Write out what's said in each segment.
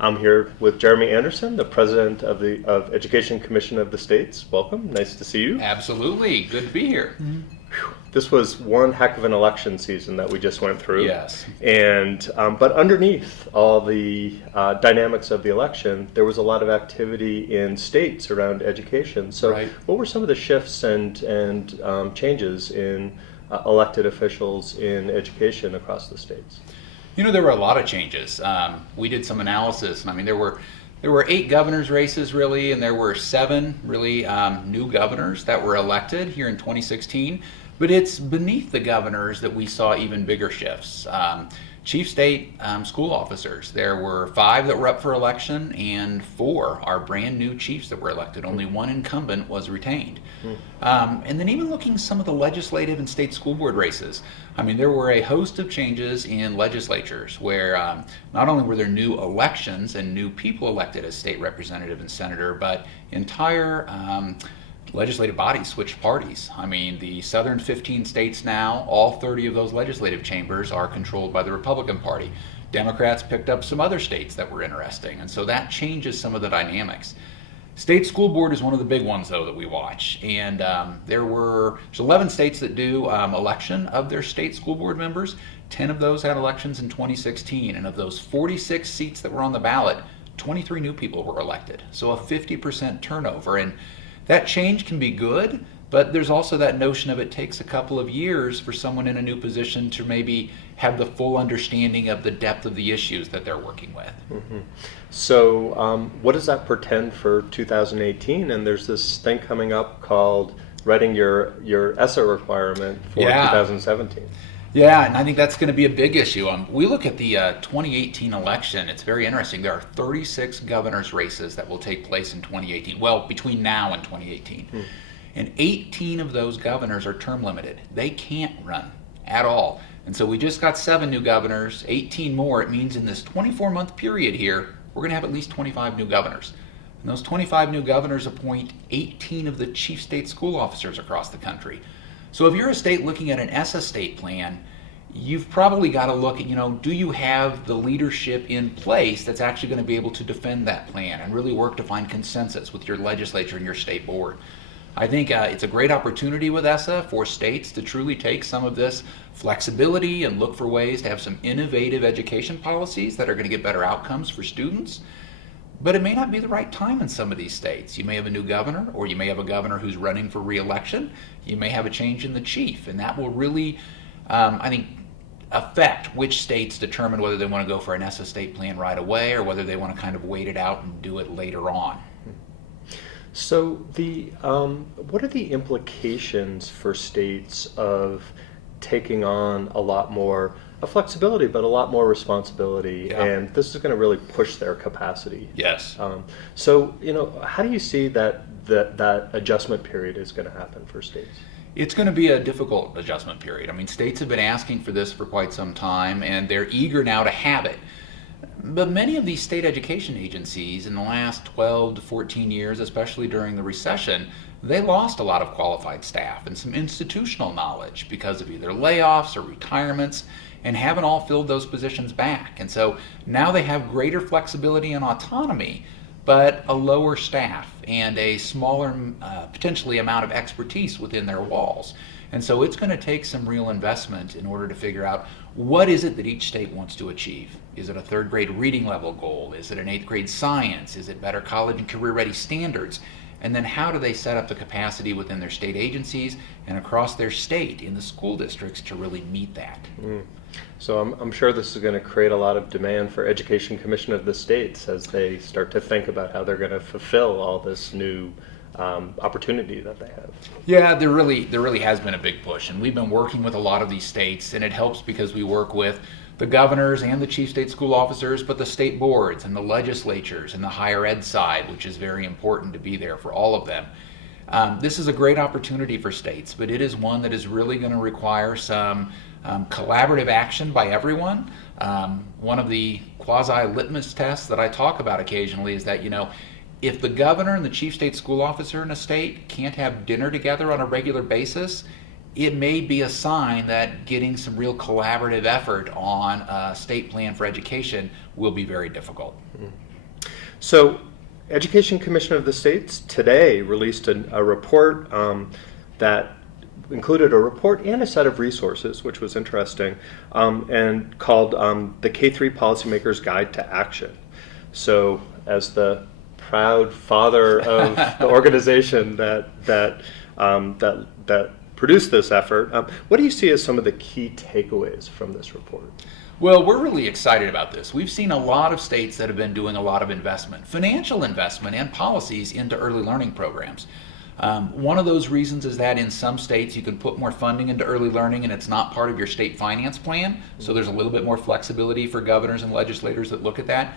I'm here with Jeremy Anderson, the president of the Education Commission of the States. Welcome. Nice to see you. Absolutely. Good to be here. This was one heck of an election season that we just went through. Yes. And but underneath all the dynamics of the election, there was a lot of activity in states around education. So Right. what were some of the shifts and changes in elected officials in education across the states? You know, there were a lot of changes. We did some analysis, and I mean, there were 8 governors' races really, and there were 7 really new governors that were elected here in 2016. But it's beneath the governors that we saw even bigger shifts. Chief state school officers, there were 5 that were up for election, and 4 are brand new chiefs that were elected. Only 1 incumbent was retained. And then even looking at some of the legislative and state school board races, I mean, there were a host of changes in legislatures where not only were there new elections and new people elected as state representative and senator, but entire legislative bodies switched parties. I mean, the southern 15 states now, all 30 of those legislative chambers are controlled by the Republican Party. Democrats picked up some other states that were interesting, and so that changes some of the dynamics. State school board is one of the big ones, though, that we watch, and there's 11 states that do election of their state school board members. 10 of those had elections in 2016, and of those 46 seats that were on the ballot, 23 new people were elected, so a 50% turnover. And that change can be good, but there's also that notion of it takes a couple of years for someone in a new position to maybe have the full understanding of the depth of the issues that they're working with. Mm-hmm. So what does that portend for 2018? And there's this thing coming up called writing your ESSA requirement for 2017. Yeah, and I think that's going to be a big issue. We look at the 2018 election. It's very interesting. There are 36 governor's races that will take place in 2018. Well, between now and 2018. And 18 of those governors are term limited. They can't run at all. And so we just got 7 new governors, 18 more. It means in this 24-month period here, we're going to have at least 25 new governors. And those 25 new governors appoint 18 of the chief state school officers across the country. So if you're a state looking at an ESSA state plan, you've probably got to look at, do you have the leadership in place that's actually going to be able to defend that plan and really work to find consensus with your legislature and your state board? I think it's a great opportunity with ESSA for states to truly take some of this flexibility and look for ways to have some innovative education policies that are going to get better outcomes for students. But it may not be the right time in some of these states. You may have a new governor, or you may have a governor who's running for re-election. You may have a change in the chief, and that will really, I think, affect which states determine whether they want to go for an ESSA state plan right away or whether they want to kind of wait it out and do it later on. So what are the implications for states of taking on a lot more flexibility, but a lot more responsibility, and this is going to really push their capacity? Yes. So how do you see that adjustment period is going to happen for states? It's going to be a difficult adjustment period. I mean, states have been asking for this for quite some time, and they're eager now to have it. But many of these state education agencies in the last 12 to 14 years, especially during the recession, they lost a lot of qualified staff and some institutional knowledge because of either layoffs or retirements, and haven't all filled those positions back. And so now they have greater flexibility and autonomy, but a lower staff and a smaller potentially amount of expertise within their walls. And so it's going to take some real investment in order to figure out what is it that each state wants to achieve. Is it a 3rd grade reading level goal? Is it an 8th grade science? Is it better college and career ready standards? And then how do they set up the capacity within their state agencies and across their state in the school districts to really meet that? So I'm sure this is going to create a lot of demand for Education Commission of the States as they start to think about how they're going to fulfill all this new opportunity that they have. Yeah, there really has been a big push, and we've been working with a lot of these states, and it helps because we work with the governors and the chief state school officers, but the state boards and the legislatures and the higher ed side, which is very important to be there for all of them. This is a great opportunity for states, but it is one that is really going to require some collaborative action by everyone. One of the quasi-litmus tests that I talk about occasionally is that, if the governor and the chief state school officer in a state can't have dinner together on a regular basis, it may be a sign that getting some real collaborative effort on a state plan for education will be very difficult. So, Education Commission of the States today released a report that included a report and a set of resources, which was interesting, and called the K-3 Policymakers Guide to Action. So, as the proud father of the organization that produced this effort, what do you see as some of the key takeaways from this report? Well, we're really excited about this. We've seen a lot of states that have been doing a lot of investment, financial investment and policies into early learning programs. One of those reasons is that in some states you can put more funding into early learning and it's not part of your state finance plan, so there's a little bit more flexibility for governors and legislators that look at that.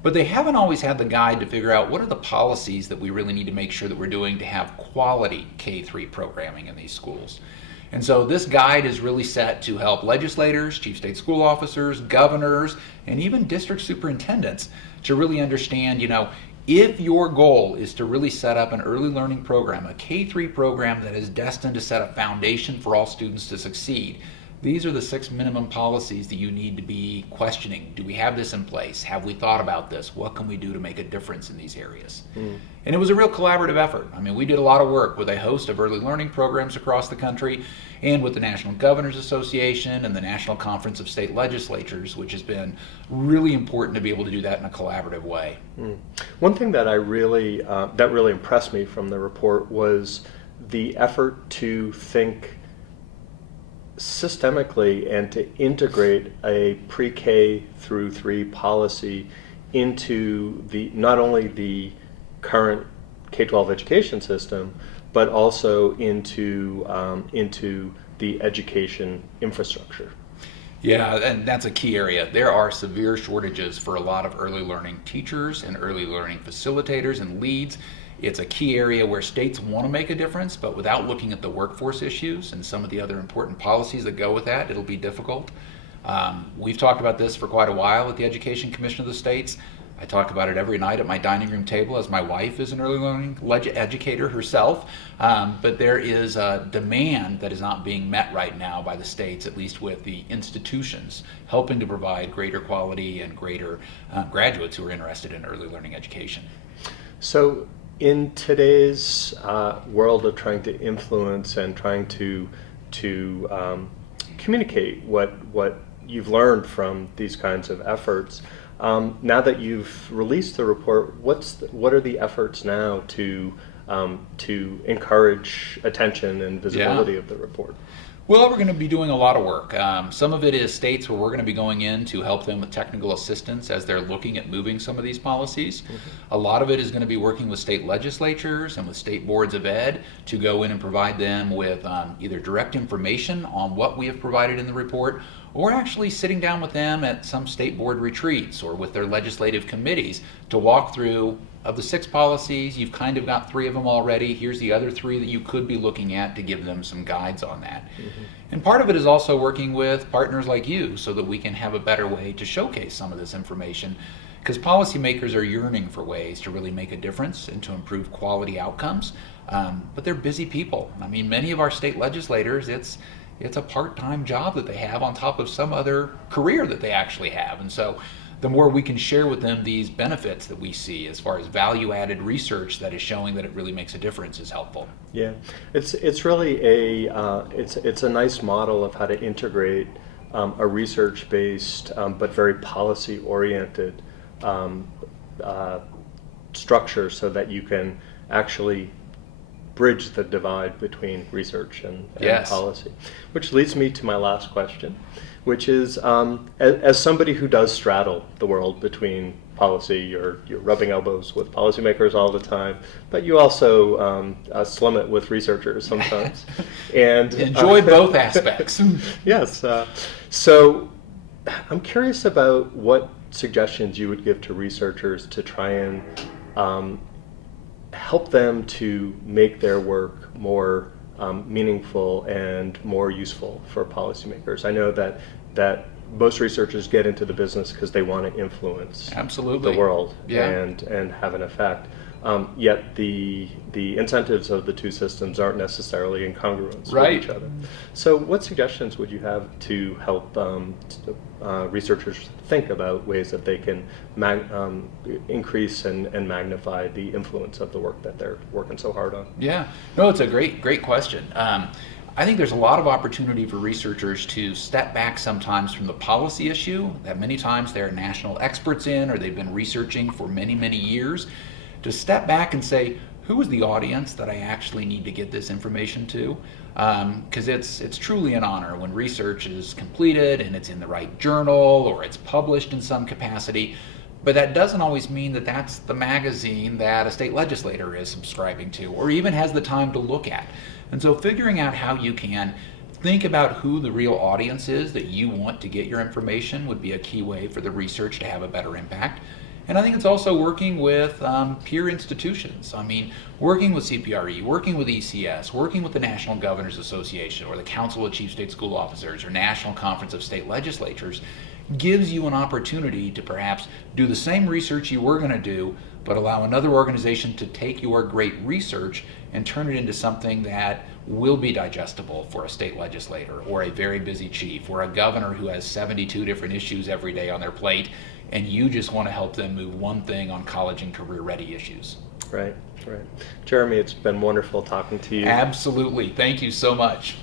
But they haven't always had the guide to figure out what are the policies that we really need to make sure that we're doing to have quality K-3 programming in these schools. And so this guide is really set to help legislators, chief state school officers, governors, and even district superintendents to really understand, if your goal is to really set up an early learning program, a K-3 program that is destined to set a foundation for all students to succeed, these are the 6 minimum policies that you need to be questioning. Do we have this in place? Have we thought about this? What can we do to make a difference in these areas? And it was a real collaborative effort. I mean, we did a lot of work with a host of early learning programs across the country and with the National Governors Association and the National Conference of State Legislatures, which has been really important to be able to do that in a collaborative way. One thing that really impressed me from the report was the effort to think systemically and to integrate a pre-K through 3 policy into not only the current K-12 education system, but also into the education infrastructure. Yeah, and that's a key area. There are severe shortages for a lot of early learning teachers and early learning facilitators and leads. It's a key area where states want to make a difference, but without looking at the workforce issues and some of the other important policies that go with that, it'll be difficult. We've talked about this for quite a while at the Education Commission of the States. I talk about it every night at my dining room table as my wife is an early learning educator herself. But there is a demand that is not being met right now by the states, at least with the institutions, helping to provide greater quality and greater graduates who are interested in early learning education. So in today's world of trying to influence and trying to communicate what you've learned from these kinds of efforts, now that you've released the report, what are the efforts now to encourage attention and visibility of the report? Well, we're going to be doing a lot of work. Some of it is states where we're going to be going in to help them with technical assistance as they're looking at moving some of these policies. A lot of it is going to be working with state legislatures and with state boards of ed to go in and provide them with either direct information on what we have provided in the report, or actually sitting down with them at some state board retreats or with their legislative committees to walk through, of the 6 policies, you've kind of got 3 of them already. Here's the other 3 that you could be looking at to give them some guides on that. And part of it is also working with partners like you so that we can have a better way to showcase some of this information, because policymakers are yearning for ways to really make a difference and to improve quality outcomes. But they're busy people. I mean, many of our state legislators, it's a part-time job that they have on top of some other career that they actually have. And so the more we can share with them these benefits that we see as far as value-added research that is showing that it really makes a difference is helpful. Yeah, it's really it's a nice model of how to integrate a research-based but very policy-oriented structure so that you can actually bridge the divide between research and policy. Which leads me to my last question, which is, as somebody who does straddle the world between policy, you're rubbing elbows with policymakers all the time, but you also slum it with researchers sometimes. And enjoy both aspects. Yes. So I'm curious about what suggestions you would give to researchers to try and help them to make their work more meaningful and more useful for policymakers. I know that most researchers get into the business because they want to influence Absolutely. the world Yeah. and have an effect. Yet the incentives of the two systems aren't necessarily in congruence Right. with each other. So what suggestions would you have to help researchers think about ways that they can increase and magnify the influence of the work that they're working so hard on? Yeah, no, it's a great question. I think there's a lot of opportunity for researchers to step back sometimes from the policy issue that many times they're national experts in, or they've been researching for many years, to step back and say, who is the audience that I actually need to get this information to? Because it's truly an honor when research is completed and it's in the right journal or it's published in some capacity. But that doesn't always mean that that's the magazine that a state legislator is subscribing to or even has the time to look at. And so figuring out how you can think about who the real audience is that you want to get your information would be a key way for the research to have a better impact. And I think it's also working with peer institutions. I mean, working with CPRE, working with ECS, working with the National Governors Association or the Council of Chief State School Officers or National Conference of State Legislatures gives you an opportunity to perhaps do the same research you were going to do, but allow another organization to take your great research and turn it into something that will be digestible for a state legislator or a very busy chief or a governor who has 72 different issues every day on their plate, and you just want to help them move one thing on college and career ready issues. Right. Jeremy, it's been wonderful talking to you. Absolutely. Thank you so much.